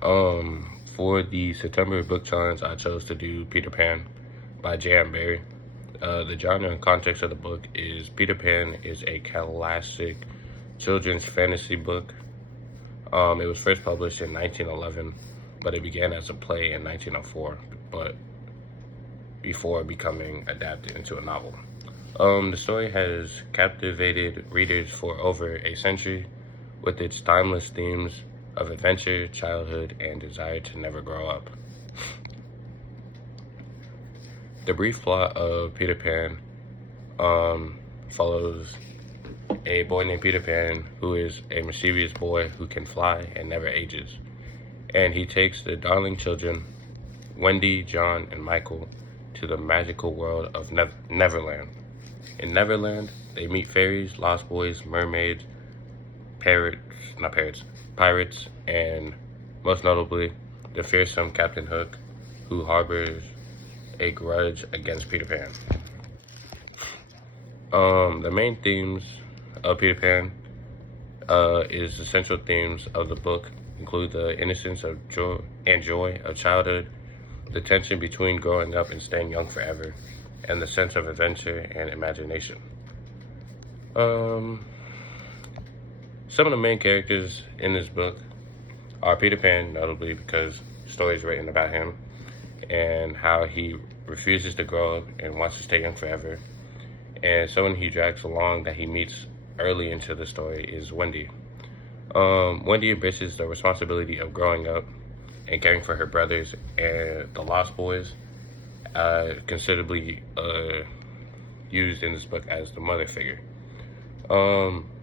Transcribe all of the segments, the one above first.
For the September book challenge, I chose to do Peter Pan by J.M. Barrie. The genre and context of the book is Peter Pan is a classic children's fantasy book. It was first published in 1911, but it began as a play in 1904, but before becoming adapted into a novel. The story has captivated readers for over a century with its timeless themes of adventure, childhood, and desire to never grow up. The brief plot of Peter Pan follows a boy named Peter Pan who is a mischievous boy who can fly and never ages. And he takes the darling children, Wendy, John, and Michael, to the magical world of Neverland. In Neverland, they meet fairies, lost boys, mermaids, pirates, and most notably, the fearsome Captain Hook, who harbors a grudge against Peter Pan. The main themes of Peter Pan is the central themes of the book include the innocence of joy of childhood, the tension between growing up and staying young forever, and the sense of adventure and imagination. Some of the main characters in this book are Peter Pan, notably because the story is written about him and how he refuses to grow up and wants to stay young forever. And someone he drags along that he meets early into the story is Wendy. Wendy embraces the responsibility of growing up and caring for her brothers and the Lost Boys, considerably used in this book as the mother figure.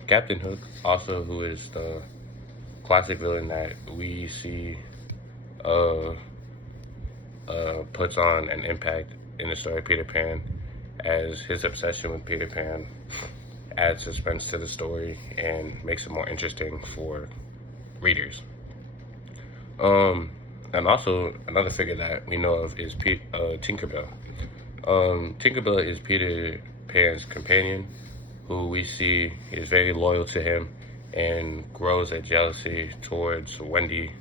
Captain Hook, also, who is the classic villain that we see puts on an impact in the story of Peter Pan, as his obsession with Peter Pan adds suspense to the story and makes it more interesting for readers. And also, another figure that we know of is Tinkerbell. Tinkerbell is Peter Pan's companion, who we see is very loyal to him and grows a jealousy towards Wendy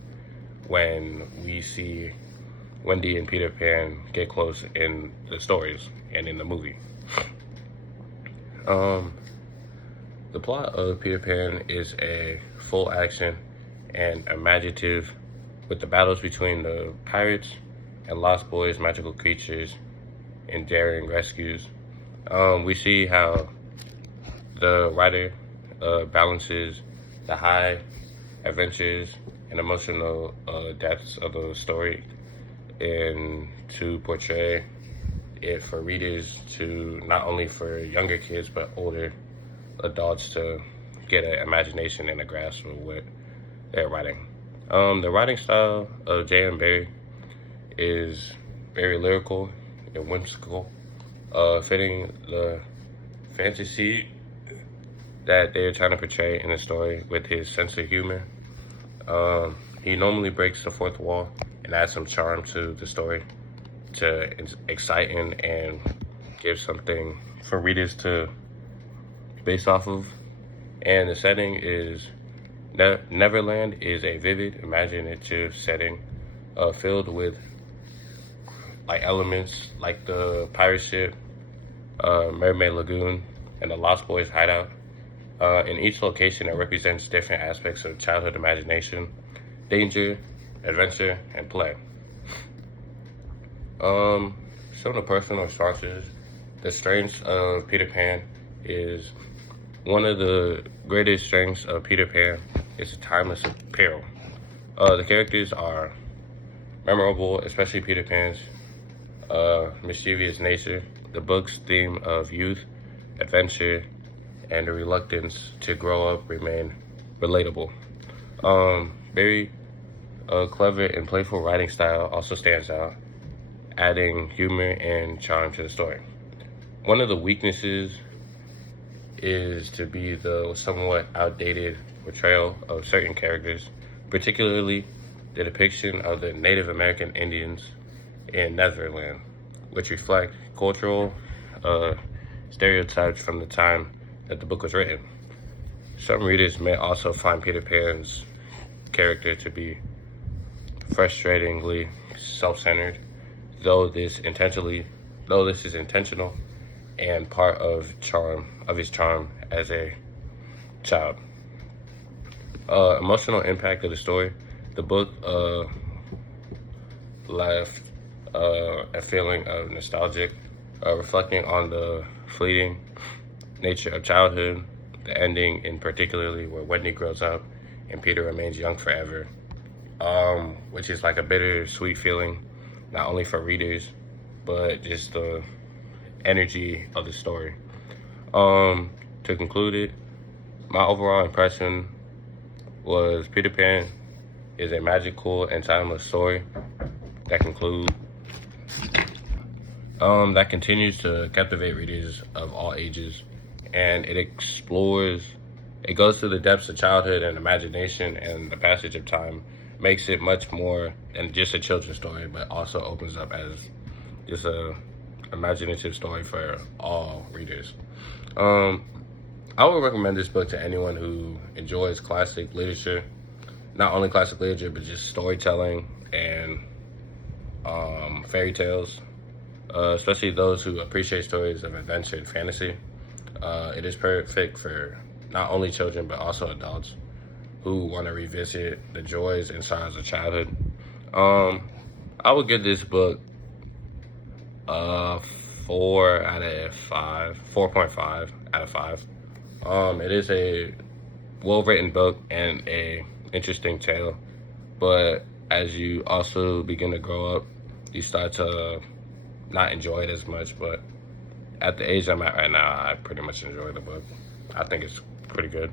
when we see Wendy and Peter Pan get close in the stories and in the movie. The plot of Peter Pan is a full action and imaginative, with the battles between the pirates and Lost Boys, magical creatures, and daring rescues. We see how the writer balances the high adventures and emotional depths of the story, and to portray it for readers, to not only for younger kids but older adults to get an imagination and a grasp of what they're writing. The writing style of J.M. Barrie is very lyrical and whimsical, fitting the fantasy that they're trying to portray in the story with his sense of humor. He normally breaks the fourth wall and adds some charm to the story to excite and give something for readers to base off of. And the setting is Neverland is a vivid, imaginative setting filled with elements like the pirate ship, Mermaid Lagoon, and the Lost Boys hideout. In each location, it represents different aspects of childhood imagination, danger, adventure, and play. Some of the personal responses. The strengths of Peter Pan is one of the greatest strengths of Peter Pan is the timeless apparel. The characters are memorable, especially Peter Pan's mischievous nature. The book's theme of youth, adventure, and the reluctance to grow up remain relatable. Very clever and playful writing style also stands out, adding humor and charm to the story. One of the weaknesses is to be the somewhat outdated portrayal of certain characters, particularly the depiction of the Native American Indians in Neverland, which reflect cultural stereotypes from the time that the book was written. Some readers may also find Peter Pan's character to be frustratingly self-centered, though this is intentional and part of his charm as a child. Emotional impact of the story. The book left a feeling of nostalgic, reflecting on the fleeting nature of childhood, the ending in particularly where Wendy grows up and Peter remains young forever, which is like a bittersweet feeling, not only for readers, but just the energy of the story. To conclude it, my overall impression was Peter Pan is a magical and timeless story that continues to captivate readers of all ages, and it goes to the depths of childhood and imagination, and the passage of time makes it much more than just a children's story, but also opens up as just a imaginative story for all readers. I would recommend this book to anyone who enjoys classic literature, not only classic literature, but just storytelling and fairy tales, especially those who appreciate stories of adventure and fantasy. It is perfect for not only children, but also adults who want to revisit the joys and sorrows of childhood. I would give this book 4.5 out of 5. It is a well-written book and a interesting tale, but as you also begin to grow up, you start to not enjoy it as much. But at the age I'm at right now, I pretty much enjoy the book. I think it's pretty good.